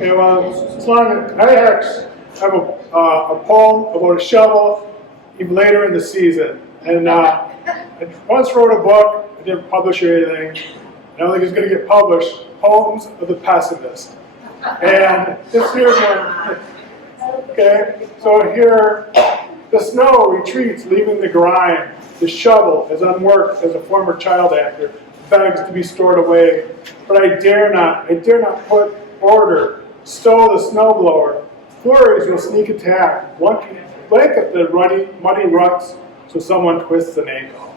Okay, well, as long as I actually have a poem about a shovel even later in the season. And I once wrote a book, I didn't publish anything. I don't think it's going to get published, Poems of the Pessimist. And this here's one. Okay, so here, the snow retreats, leaving the grime. The shovel, as unworked as a former child actor, begs to be stored away. But I dare not put order, stow the snowblower. Flurries will sneak attack. One can blanket the muddy ruts so someone twists an ankle.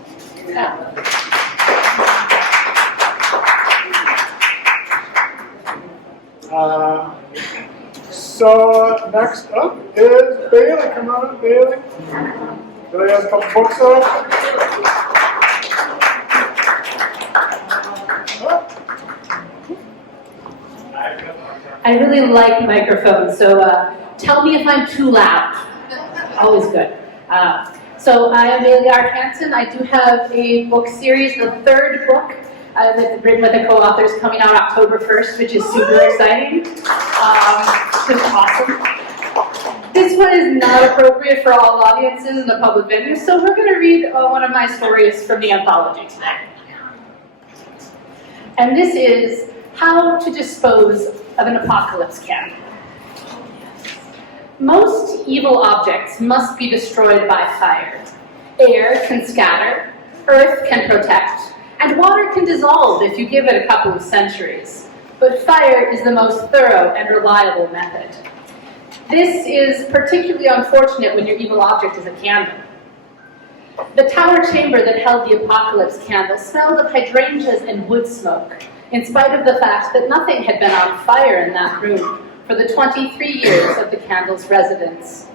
So next up is Bailey. Come on up, Bailey. Bailey has a couple books up. I really like microphones, so tell me if I'm too loud. Always good. So I am Bailey Hansen. I do have a book series, the third book that's written with the co-authors, coming out October 1st, which is super exciting. It's awesome. This one is not appropriate for all audiences in the public venue, so we're going to read one of my stories from the anthology today. And this is How to Dispose of an Apocalypse Candle. Most evil objects must be destroyed by fire. Air can scatter, earth can protect, and water can dissolve if you give it a couple of centuries. But fire is the most thorough and reliable method. This is particularly unfortunate when your evil object is a candle. The tower chamber that held the apocalypse candle smelled of hydrangeas and wood smoke, in spite of the fact that nothing had been on fire in that room for the 23 years of the candle's residence.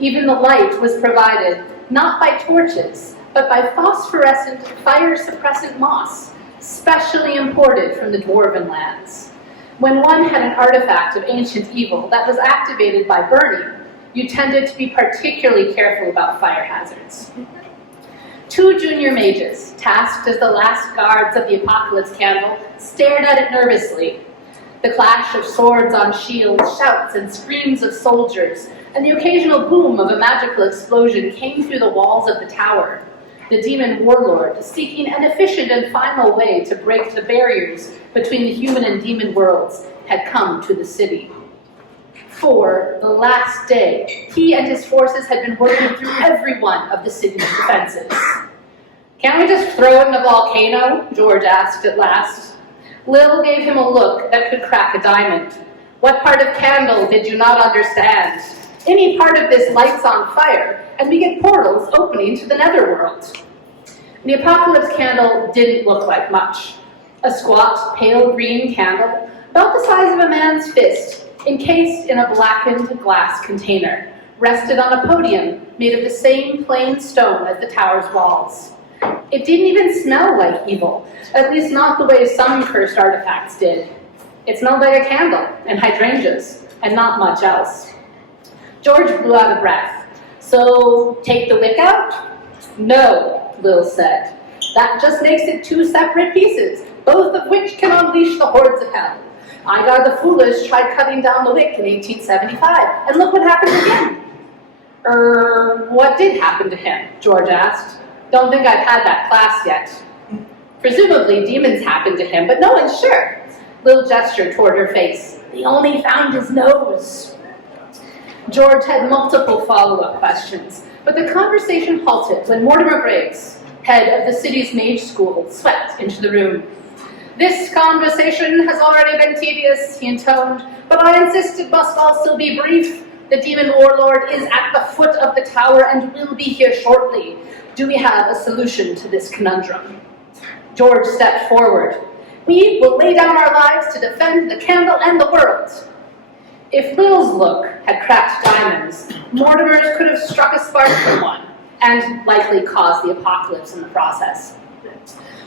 Even the light was provided not by torches, but by phosphorescent, fire-suppressant moss, specially imported from the dwarven lands. When one had an artifact of ancient evil that was activated by burning, you tended to be particularly careful about fire hazards. Two junior mages, tasked as the last guards of the apocalypse candle, stared at it nervously. The clash of swords on shields, shouts and screams of soldiers, and the occasional boom of a magical explosion came through the walls of the tower. The demon warlord, seeking an efficient and final way to break the barriers between the human and demon worlds, had come to the city. For the last day, he and his forces had been working through every one of the city's defenses. "Can't we just throw it in the volcano?" George asked at last. Lil gave him a look that could crack a diamond. "What part of candle did you not understand? Any part of this lights on fire, and we get portals opening to the netherworld." The apocalypse candle didn't look like much. A squat, pale green candle, about the size of a man's fist, encased in a blackened glass container, rested on a podium made of the same plain stone as the tower's walls. It didn't even smell like evil, at least not the way some cursed artifacts did. It smelled like a candle and hydrangeas, and not much else. George blew out of breath. "So, take the wick out?" "No," Lil said. "That just makes it two separate pieces, both of which can unleash the hordes of hell. Igar the Foolish tried cutting down the wick in 1875, and look what happened again." What did happen to him?" George asked. "Don't think I've had that class yet." "Presumably demons happened to him, but no one's sure." Lil gestured toward her face. "They only found his nose." George had multiple follow-up questions, but the conversation halted when Mortimer Graves, head of the city's mage school, swept into the room. "This conversation has already been tedious," he intoned, "but I insist it must also be brief. The demon warlord is at the foot of the tower and will be here shortly. Do we have a solution to this conundrum?" George stepped forward. "We will lay down our lives to defend the candle and the world." If Lil's look had cracked diamonds, Mortimer's could have struck a spark from one, and likely caused the apocalypse in the process.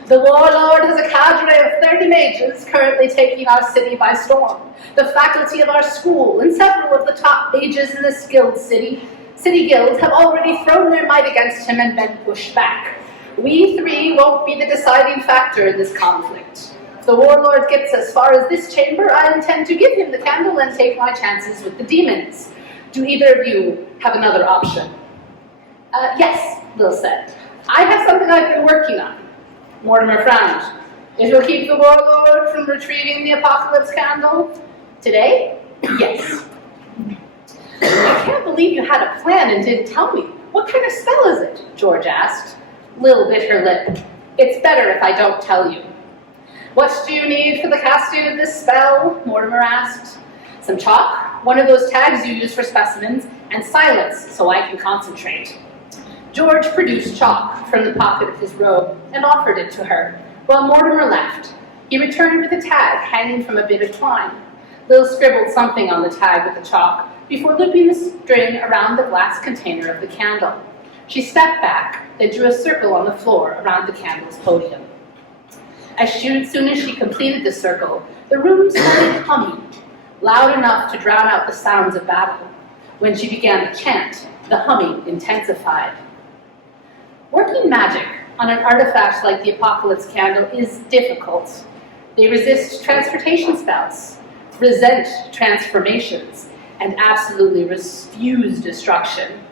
"The warlord has a cadre of 30 mages currently taking our city by storm. The faculty of our school and several of the top mages in the skilled city guilds have already thrown their might against him and been pushed back. We three won't be the deciding factor in this conflict. the warlord gets as far as this chamber, I intend to give him the candle and take my chances with the demons. Do either of you have another option? Yes, Lil said. I have something I've been working on. Mortimer frowned. It will keep the warlord from retrieving the apocalypse candle? Today? Yes. I can't believe you had a plan and didn't tell me. What kind of spell is it? George asked. Lil bit her lip. It's better if I don't tell you. What do you need for the casting of this spell? Mortimer asked. Some chalk, one of those tags you use for specimens, and silence so I can concentrate. George produced chalk from the pocket of his robe and offered it to her, while Mortimer left. He returned with a tag hanging from a bit of twine. Lil scribbled something on the tag with the chalk before looping the string around the glass container of the candle. She stepped back, then drew a circle on the floor around the candle's podium. As soon as she completed the circle, the room started humming, loud enough to drown out the sounds of battle. When she began to chant, the humming intensified. Working magic on an artifact like the Apocalypse Candle is difficult. They resist transportation spells, resent transformations, and absolutely refuse destruction.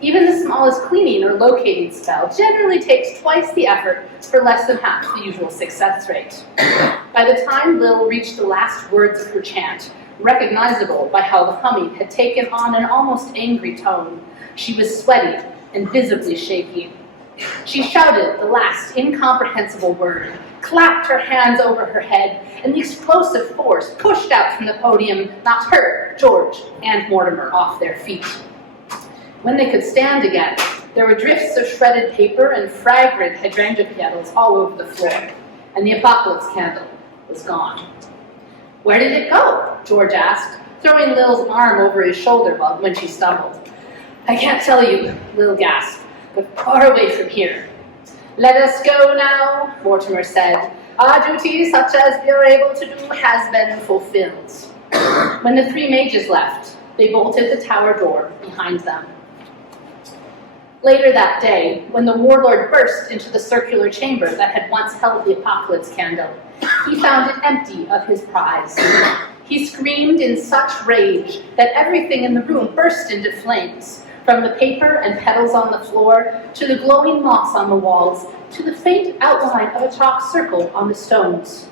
Even the smallest cleaning or locating spell generally takes twice the effort for less than half the usual success rate. By the time Lil reached the last words of her chant, recognizable by how the humming had taken on an almost angry tone, she was sweaty and visibly shaky. She shouted the last incomprehensible word, clapped her hands over her head, and the explosive force pushed out from the podium knocked her, George, and Mortimer off their feet. When they could stand again, there were drifts of shredded paper and fragrant hydrangea petals all over the floor, and the Apocalypse Candle was gone. Where did it go? George asked, throwing Lil's arm over his shoulder when she stumbled. I can't tell you, Lil gasped, but far away from here. Let us go now, Mortimer said. Our duty, such as we are able to do, has been fulfilled. When the three mages left, they bolted the tower door behind them. Later that day, when the warlord burst into the circular chamber that had once held the Apocalypse Candle, he found it empty of his prize. He screamed in such rage that everything in the room burst into flames, from the paper and petals on the floor, to the glowing moss on the walls, to the faint outline of a chalk circle on the stones.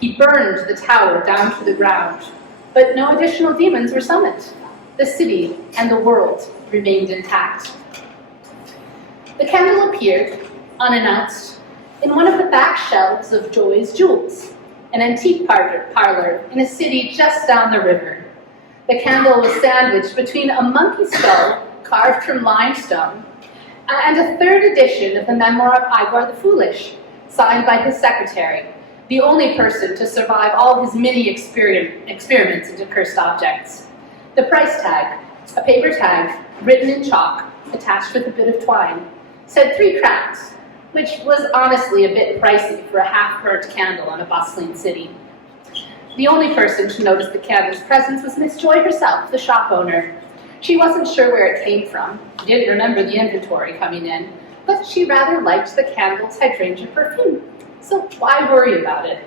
He burned the tower down to the ground, but no additional demons were summoned. The city and the world remained intact. The candle appeared, unannounced, in one of the back shelves of Joy's Jewels, an antique parlor in a city just down the river. The candle was sandwiched between a monkey skull carved from limestone and a third edition of the memoir of Igor the Foolish, signed by his secretary, the only person to survive all his many experiments into cursed objects. The price tag, a paper tag written in chalk, attached with a bit of twine, said 3 crowns, which was honestly a bit pricey for a half-burnt candle in a bustling city. The only person to notice the candle's presence was Miss Joy herself, the shop owner. She wasn't sure where it came from, didn't remember the inventory coming in, but she rather liked the candle's hydrangea perfume, so why worry about it?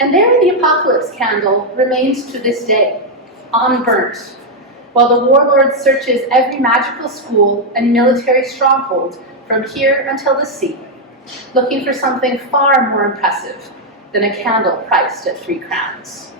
And there the Apocalypse Candle remains to this day, unburnt, while the warlord searches every magical school and military stronghold from here until the sea, looking for something far more impressive than a candle priced at 3 crowns.